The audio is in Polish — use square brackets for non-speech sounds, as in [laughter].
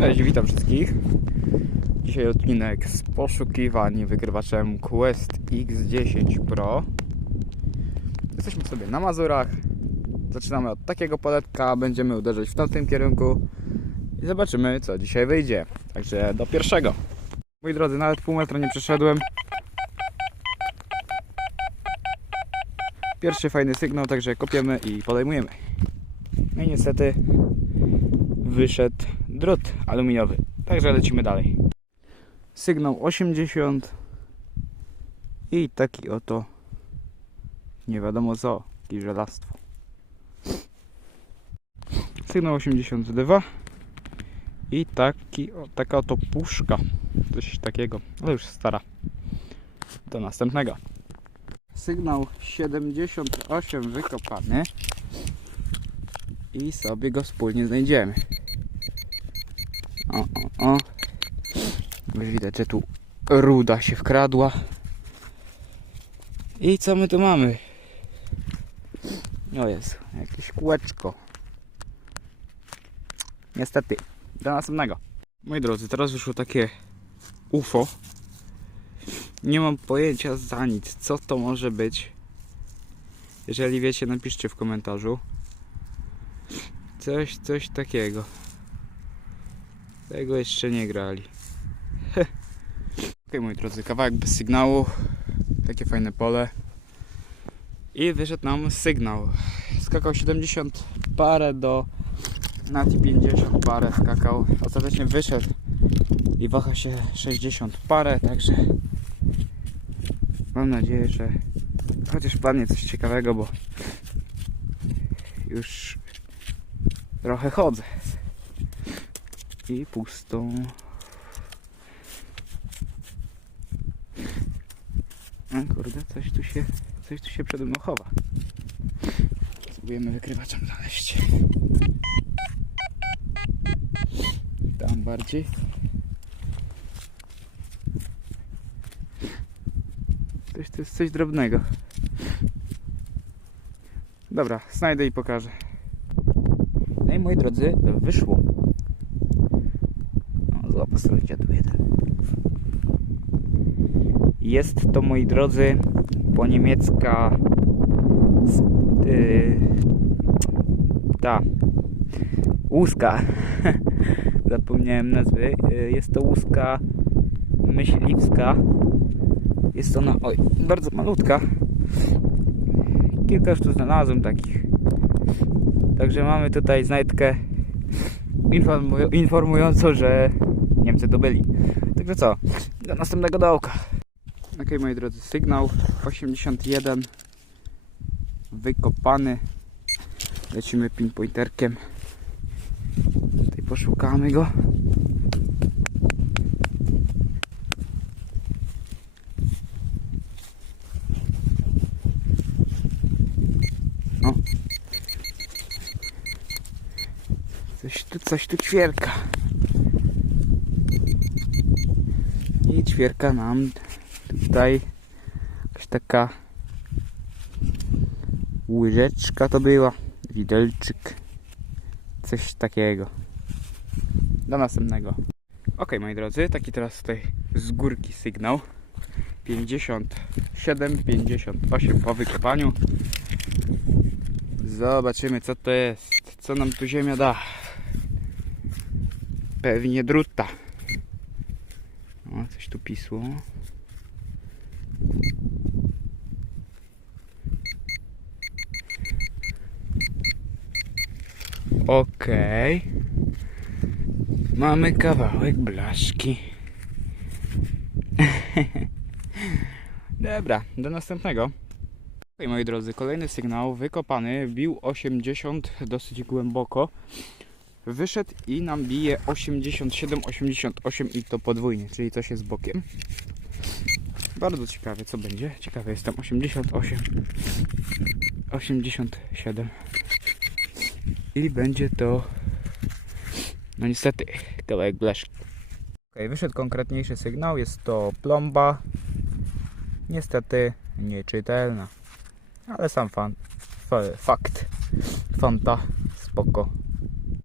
Cześć, witam wszystkich. Dzisiaj odcinek z poszukiwań wykrywaczem Quest X10 Pro. Jesteśmy sobie na Mazurach. Zaczynamy od takiego poletka, będziemy uderzać w tamtym kierunku i zobaczymy co dzisiaj wyjdzie. Także do pierwszego. Moi drodzy, nawet pół metra nie przeszedłem. Pierwszy fajny sygnał, także kopiemy i podejmujemy. No i niestety wyszedł drut aluminiowy. Także lecimy dalej. Sygnał 80 i taki oto nie wiadomo co, jakieś żelastwo. Sygnał 82 i taki, o, taka oto puszka. Coś takiego, ale już stara. Do następnego. Sygnał 78 wykopany i sobie go wspólnie znajdziemy. O, o, o. Już widać, że tu ruda się wkradła. I co my tu mamy? O jest, jakieś kółeczko. Niestety, do następnego. Moi drodzy, teraz wyszło takie UFO. Nie mam pojęcia za nic, co to może być. Jeżeli wiecie, napiszcie w komentarzu. Coś, coś takiego. Tego jeszcze nie grali. ok, moi drodzy, kawałek bez sygnału. Takie fajne pole. I wyszedł nam sygnał. Skakał 70 parę do Nati 50 parę skakał. Ostatecznie wyszedł i waha się 60 parę, także mam nadzieję, że chociaż padnie coś ciekawego, bo już trochę chodzę i pustą. A kurde, coś tu się, coś tu się przede mną chowa. Spróbujemy wykrywaczem znaleźć. Tam bardziej. Coś, to jest coś drobnego. Dobra, znajdę i pokażę. Moi drodzy, wyszło. No, zobacz sobie jeden. Jest to, moi drodzy, po niemiecka s- y, ta łuska. [laughs] Zapomniałem nazwy. Y, Jest to łuska myśliwska. Jest ona, oj, bardzo malutka. Kilka już tu znalazłem takich. Także mamy tutaj znajdkę informu- informującą, że Niemcy tu byli. Także co, do następnego dołka. Ok, moi drodzy, sygnał 81 wykopany. Lecimy pinpointerkiem. Tutaj poszukamy go. O. Coś tu, coś tu ćwierka. I ćwierka nam tutaj jakaś taka łyżeczka to była, widelczyk, coś takiego. Do następnego. Ok, moi drodzy, taki teraz tutaj z górki sygnał. 57, 58 po wykopaniu. Zobaczymy co to jest, co nam tu ziemia da. Pewnie druta. O, coś tu pisło. Okej. Mamy kawałek blaszki. [laughs] Dobra, do następnego. Moi drodzy, kolejny sygnał wykopany, bił 80 dosyć głęboko. Wyszedł i nam bije 87, 88 i to podwójnie, czyli coś jest bokiem. Bardzo ciekawe co będzie. Ciekawy jestem. 88, 87. I będzie to no niestety kawałek blaszki. Ok, wyszedł konkretniejszy sygnał. Jest to plomba. Niestety nieczytelna. Ale sam fan, fa, fakt. Fanta spoko.